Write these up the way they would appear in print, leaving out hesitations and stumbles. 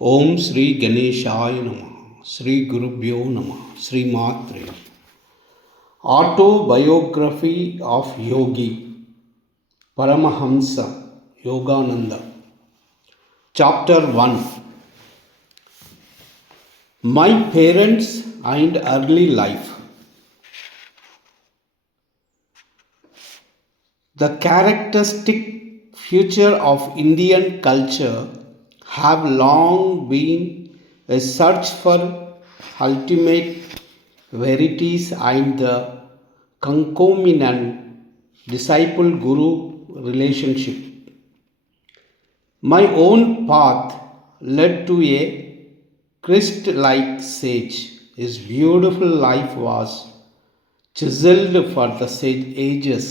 Om Sri Ganeshaya Namaha, Sri Gurubhyo Namaha, Sri Matre. Autobiography of Yogi, Paramahamsa, Yogananda. Chapter 1. My parents and early life. The characteristic feature of Indian culture have long been a search for ultimate verities and the concomitant disciple guru relationship. My own path led to a Christ like sage. His beautiful life was chiseled for the ages.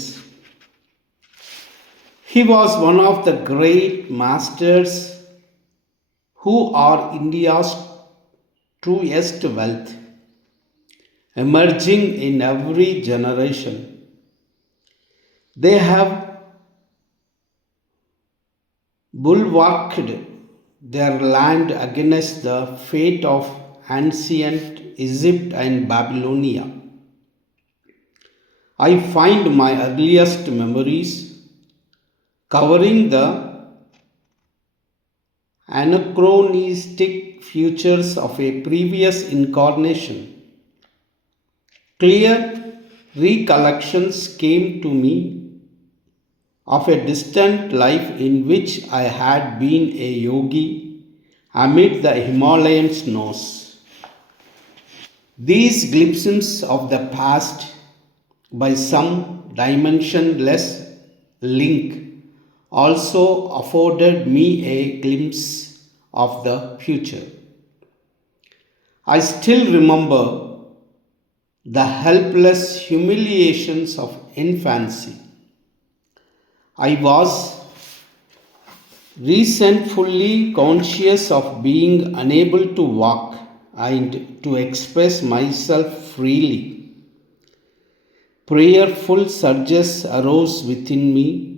He was one of the great masters who are India's truest wealth, emerging in every generation. They have bulwarked their land against the fate of ancient Egypt and Babylonia. I find my earliest memories covering the anachronistic futures of a previous incarnation. Clear recollections came to me of a distant life in which I had been a yogi amid the Himalayan snows. These glimpses of the past, by some dimensionless link, also afforded me a glimpse of the future. I still remember the helpless humiliations of infancy. I was resentfully conscious of being unable to walk and to express myself freely. Prayerful surges arose within me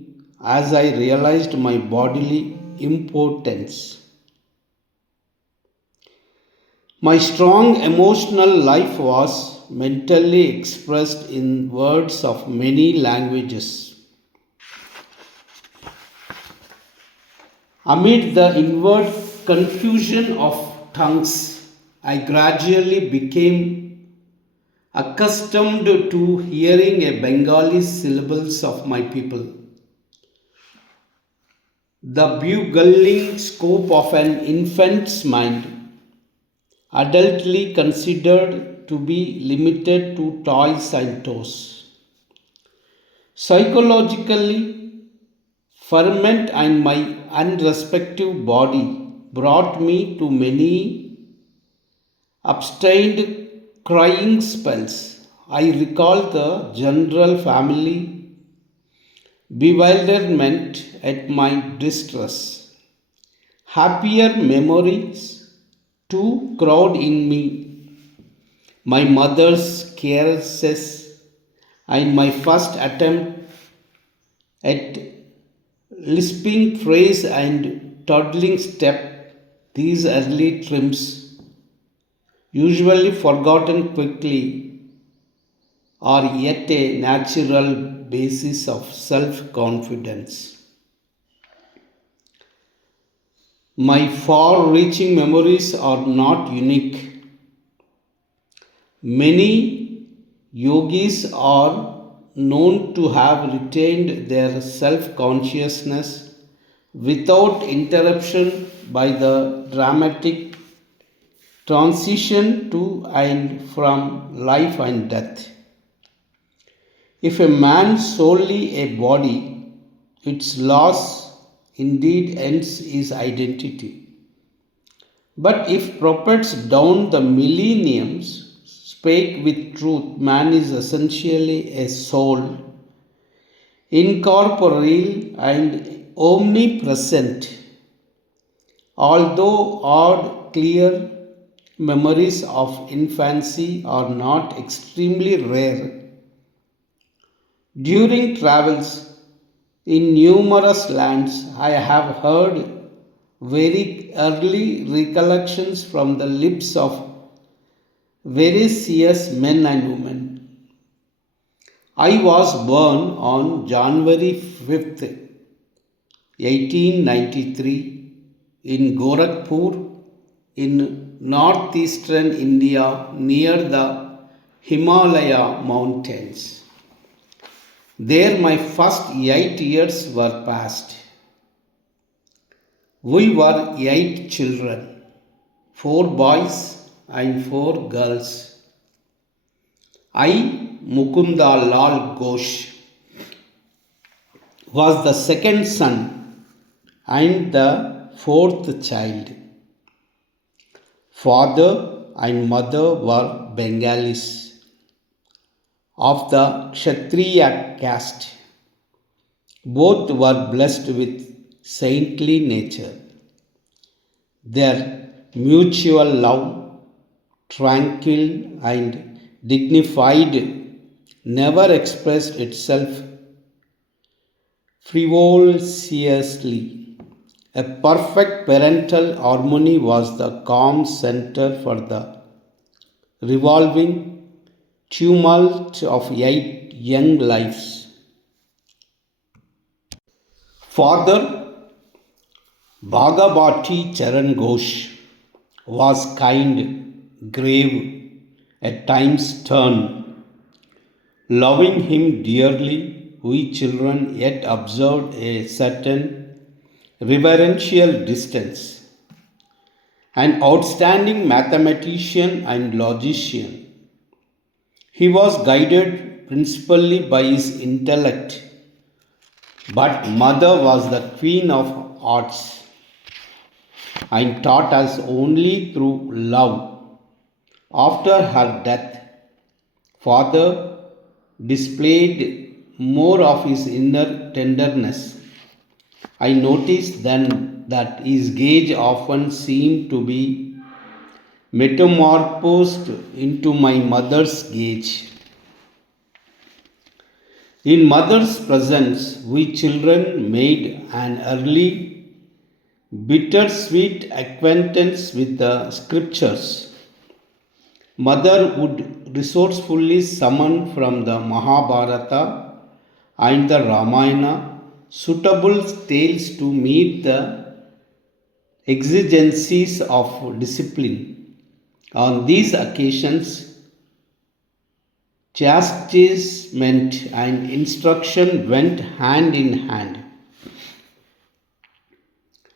as I realized my bodily impotence. My strong emotional life was mentally expressed in words of many languages. Amid the inward confusion of tongues, I gradually became accustomed to hearing a Bengali syllables of my people. The bugling scope of an infant's mind, adultly considered to be limited to toys and toes. Psychologically, ferment and my unrespective body brought me to many abstained crying spells. I recall the general family bewilderment at my distress. Happier memories too crowd in me. My mother's caresses and my first attempt at lisping phrase and toddling step, these early trims, usually forgotten quickly, are yet a natural basis of self confidence. My far reaching memories are not unique. Many yogis are known to have retained their self consciousness without interruption by the dramatic transition to and from life and death. If a man solely a body, its loss indeed ends his identity. But if prophets down the millenniums spake with truth, man is essentially a soul, incorporeal and omnipresent. Although odd, clear memories of infancy are not extremely rare, during travels in numerous lands, I have heard very early recollections from the lips of various men and women. I was born on January 5th, 1893, in Gorakhpur, in northeastern India, near the Himalaya mountains. There, my first 8 years were passed. We were 8 children, 4 boys and 4 girls. I, Mukunda Lal Ghosh, was the second son and the fourth child. Father and mother were Bengalis of the Kshatriya caste. Both were blessed with saintly nature. Their mutual love, tranquil and dignified, never expressed itself frivolously. A perfect parental harmony was the calm center for the revolving tumult of 8 young lives. Father Bhagavati Charan Ghosh was kind, grave, at times stern. Loving him dearly, we children yet observed a certain reverential distance. An outstanding mathematician and logician, he was guided principally by his intellect, but mother was the queen of arts and taught us only through love. After her death, father displayed more of his inner tenderness. I noticed then that his gaze often seemed to be metamorphosed into my mother's gaze. In mother's presence, we children made an early bittersweet acquaintance with the scriptures. Mother would resourcefully summon from the Mahabharata and the Ramayana suitable tales to meet the exigencies of discipline. On these occasions, chastisement and instruction went hand in hand.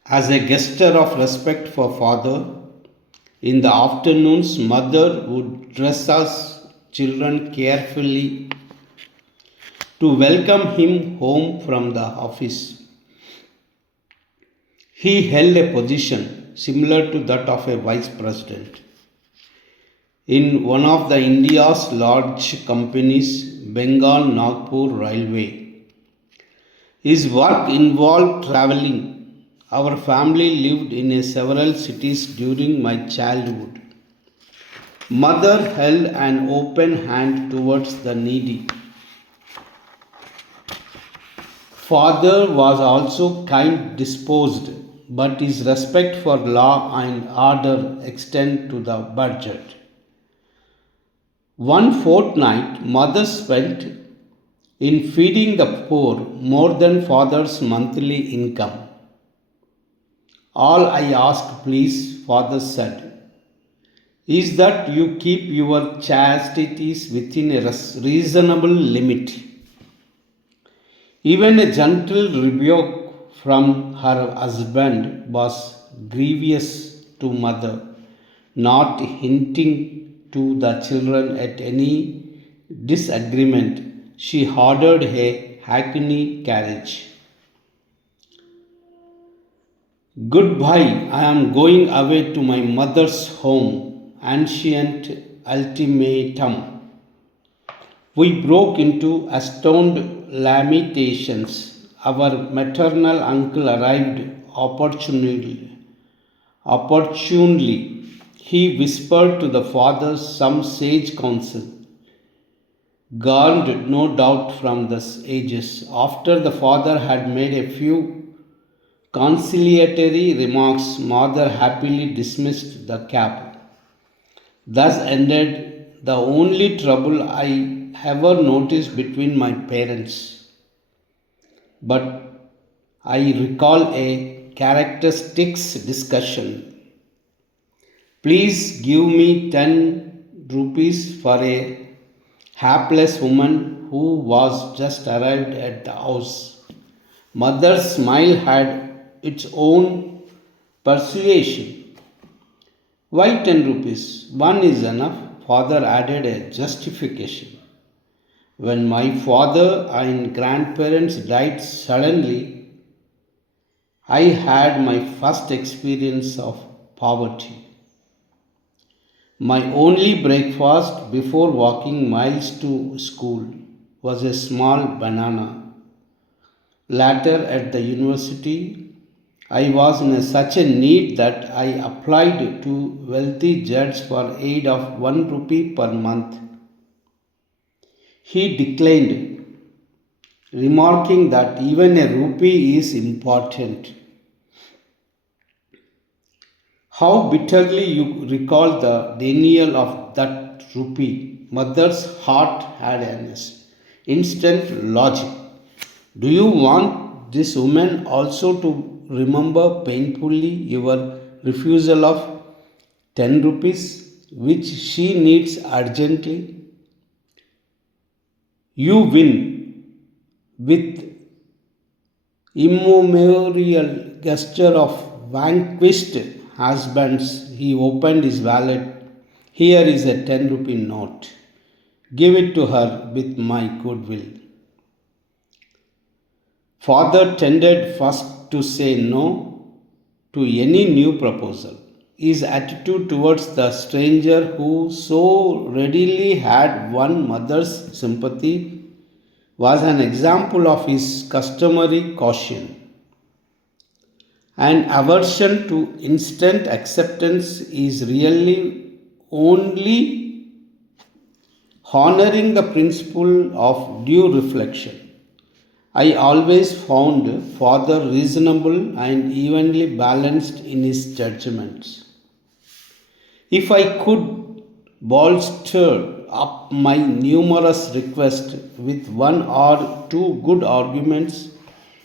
As a gesture of respect for father, in the afternoons, mother would dress us children carefully to welcome him home from the office. He held a position similar to that of a vice president in one of the India's large companies, Bengal Nagpur Railway. His work involved traveling. Our family lived in several cities during my childhood. Mother held an open hand towards the needy. Father was also kind disposed, but his respect for law and order extended to the budget. One fortnight, mother spent in feeding the poor more than father's monthly income. All I ask, please, father said, is that you keep your chastities within a reasonable limit. Even a gentle rebuke from her husband was grievous to mother, not hinting to the children at any disagreement. She ordered a hackney carriage. Goodbye, I am going away to my mother's home. Ancient ultimatum. We broke into astounded lamentations. Our maternal uncle arrived opportunely. He whispered to the father some sage counsel, garnered no doubt from the ages. After the father had made a few Conciliatory remarks, mother happily dismissed the cab. Thus ended the only trouble I ever noticed between my parents. But I recall a characteristics discussion. Please give me 10 rupees for a hapless woman who was just arrived at the house. Mother's smile had its own persuasion. Why 10 rupees? One is enough. Father added a justification. When my father and grandparents died suddenly, I had my first experience of poverty. My only breakfast before walking miles to school was a small banana. Later at the university, I was in such a need that I applied to wealthy judge for aid of 1 rupee per month. He declined, remarking that even a rupee is important. How bitterly you recall the denial of that rupee. Mother's heart had an instant logic. Do you want this woman also to remember painfully your refusal of 10 rupees, which she needs urgently? You win with immemorial gesture of vanquished husbands. He opened his wallet. Here is a 10 rupee note. Give it to her with my goodwill. Father tended first to say no to any new proposal. His attitude towards the stranger who so readily had won mother's sympathy was an example of his customary caution. An aversion to instant acceptance is really only honoring the principle of due reflection. I always found Father reasonable and evenly balanced in his judgments. If I could bolster up my numerous requests with one or two good arguments,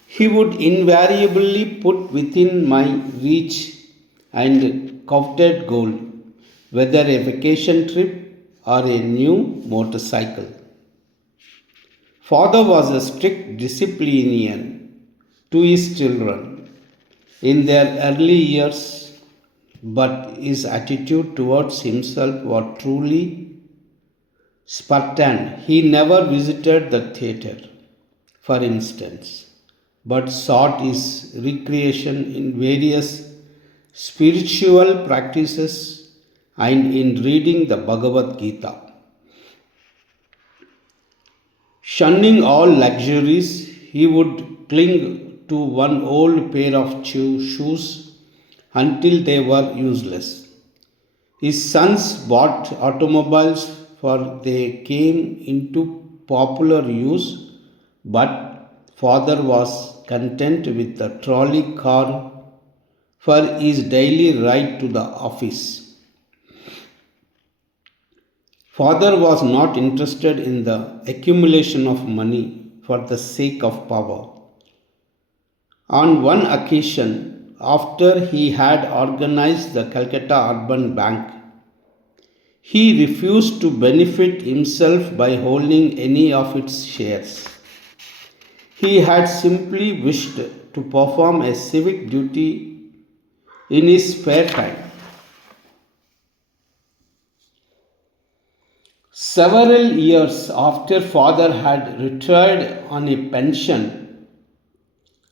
he would invariably put within my reach and coveted goal, whether a vacation trip or a new motorcycle. Father was a strict disciplinarian to his children in their early years, but his attitude towards himself was truly Spartan. He never visited the theatre, for instance, but sought his recreation in various spiritual practices and in reading the Bhagavad Gita. Shunning all luxuries, he would cling to one old pair of shoes until they were useless. His sons bought automobiles for they came into popular use, but father was content with the trolley car for his daily ride to the office. Father was not interested in the accumulation of money for the sake of power. On one occasion, after he had organized the Calcutta Urban Bank, he refused to benefit himself by holding any of its shares. He had simply wished to perform a civic duty in his spare time. Several years after father had retired on a pension,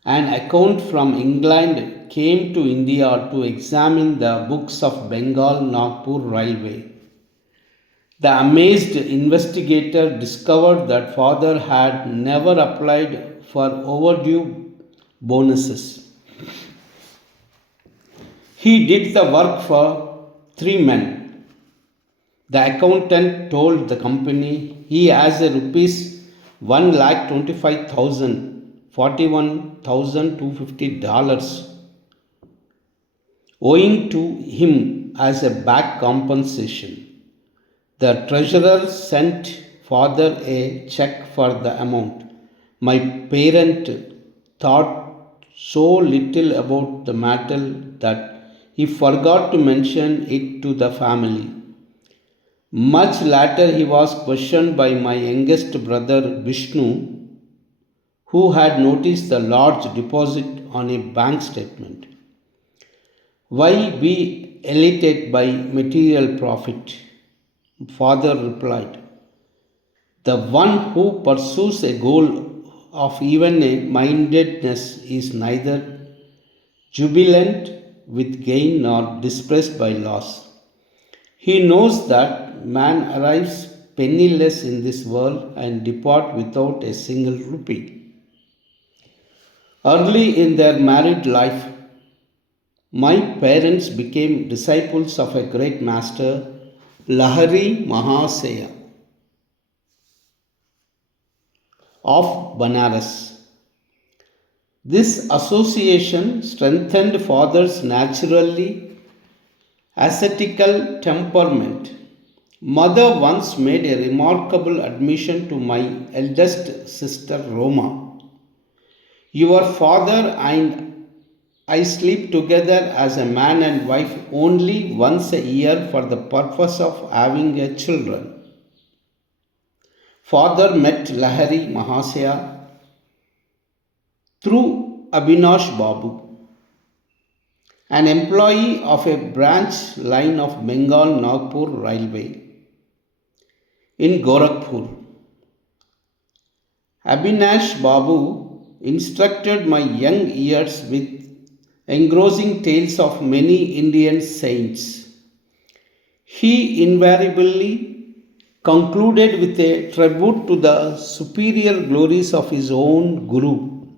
an account from England came to India to examine the books of Bengal Nagpur Railway. The amazed investigator discovered that father had never applied for overdue bonuses. He did the work for 3 men. The accountant told the company he has a rupees 1,25,000 $41,250 owing to him as a back compensation. The treasurer sent father a check for the amount. My parent thought so little about the matter that he forgot to mention it to the family. Much later, he was questioned by my youngest brother Vishnu, who had noticed the large deposit on a bank statement. Why be elated by material profit? Father replied, the one who pursues a goal of even a mindedness is neither jubilant with gain nor distressed by loss. He knows that man arrives penniless in this world and depart without a single rupee. Early in their married life, my parents became disciples of a great master, Lahari Mahasaya of Banaras. This association strengthened father's naturally ascetical temperament. Mother once made a remarkable admission to my eldest sister Roma. Your father and I sleep together as a man and wife only once a year for the purpose of having a children. Father met Lahari Mahasaya through Abhinash Babu, an employee of a branch line of Bengal Nagpur Railway in Gorakhpur. Abhinash Babu instructed my young ears with engrossing tales of many Indian saints. He invariably concluded with a tribute to the superior glories of his own Guru.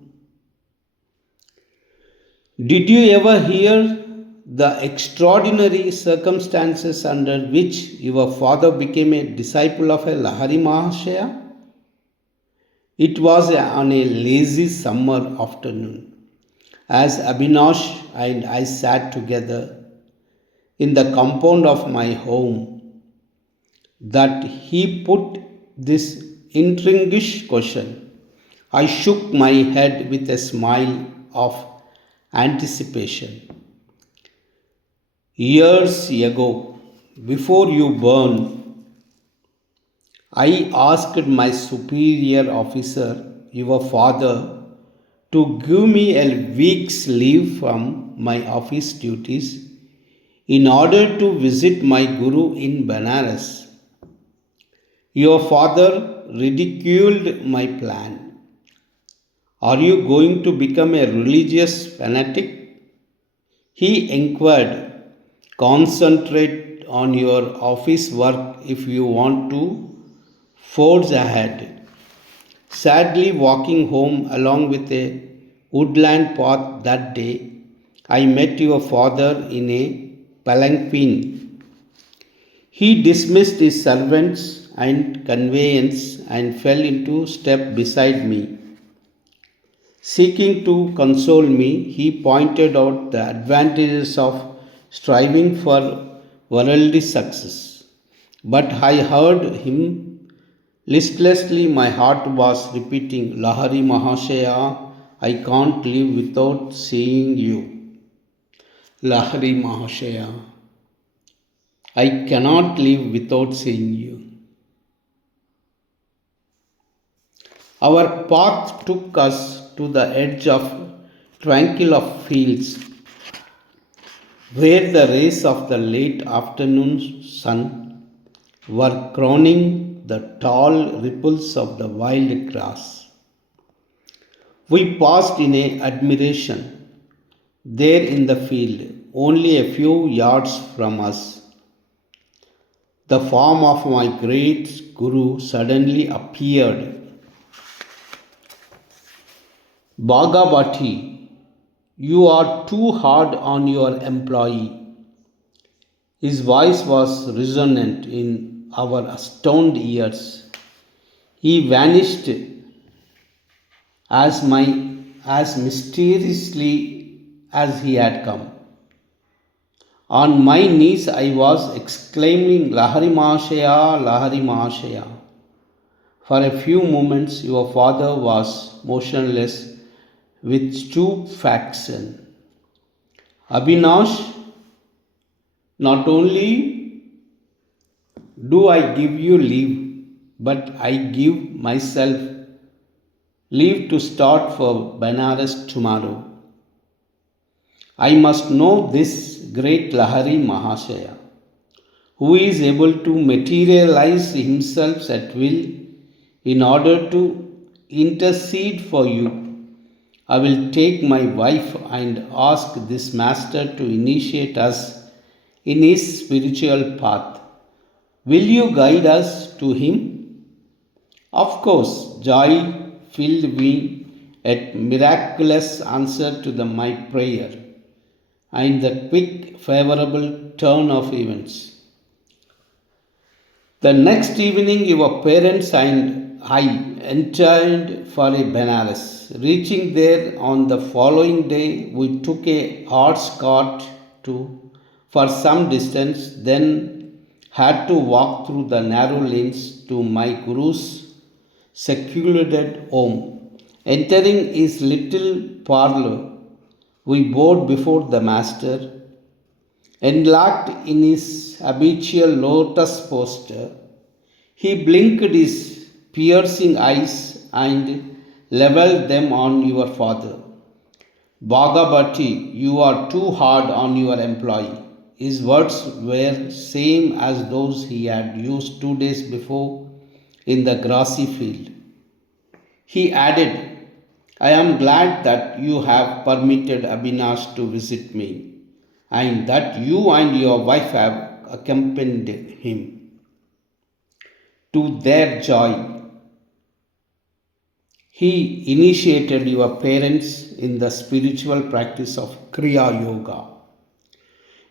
Did you ever hear the extraordinary circumstances under which your father became a disciple of a Lahari Mahashaya? It was on a lazy summer afternoon, as Abhinash and I sat together in the compound of my home, that he put this intriguing question. I shook my head with a smile of anticipation. Years ago, before you born, I asked my superior officer, your father, to give me a week's leave from my office duties in order to visit my Guru in Banaras. Your father ridiculed my plan. Are you going to become a religious fanatic? He inquired. Concentrate on your office work if you want to forge ahead. Sadly, walking home along with a woodland path that day, I met your father in a palanquin. He dismissed his servants and conveyance and fell into step beside me. Seeking to console me, he pointed out the advantages of striving for worldly success. But I heard him listlessly. My heart was repeating, Lahari Mahashaya, I can't live without seeing you. Lahari Mahashaya, I cannot live without seeing you. Our path took us to the edge of tranquil of fields, where the rays of the late afternoon sun were crowning the tall ripples of the wild grass. We paused in admiration. There in the field, only a few yards from us, the form of my great Guru suddenly appeared. Bhagavati, you are too hard on your employee. His voice was resonant in our astounded ears. He vanished as my as mysteriously as he had come. On my knees I was exclaiming Lahari Mahashaya, Lahari Mahashaya. For a few moments your father was motionless with stupefaction. Abhinash, not only do I give you leave, but I give myself leave to start for Banaras tomorrow. I must know this great Lahari Mahashaya, who is able to materialize himself at will in order to intercede for you. I will take my wife and ask this master to initiate us in his spiritual path. Will you guide us to him? Of course, joy filled me at miraculous answer to my prayer and the quick favorable turn of events. The next evening, your parents and I entered for a Benares. Reaching there on the following day, we took a horse cart to for some distance, then had to walk through the narrow lanes to my guru's secluded home. Entering his little parlour, we bowed before the master. Enlocked in his habitual lotus posture, he blinked his piercing eyes and leveled them on your father. Bhagavati, you are too hard on your employee. His words were same as those he had used 2 days before in the grassy field. He added, I am glad that you have permitted Abhinash to visit me and that you and your wife have accompanied him. To their joy, he initiated your parents in the spiritual practice of Kriya Yoga.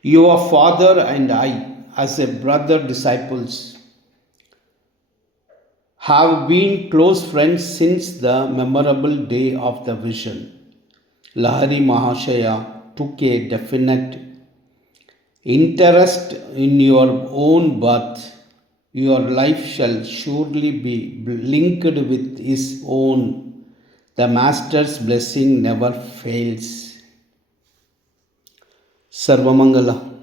Your father and I, as a brother disciples, have been close friends since the memorable day of the vision. Lahari Mahashaya took a definite interest in your own birth. Your life shall surely be linked with his own. The Master's blessing never fails. Sarvamangala.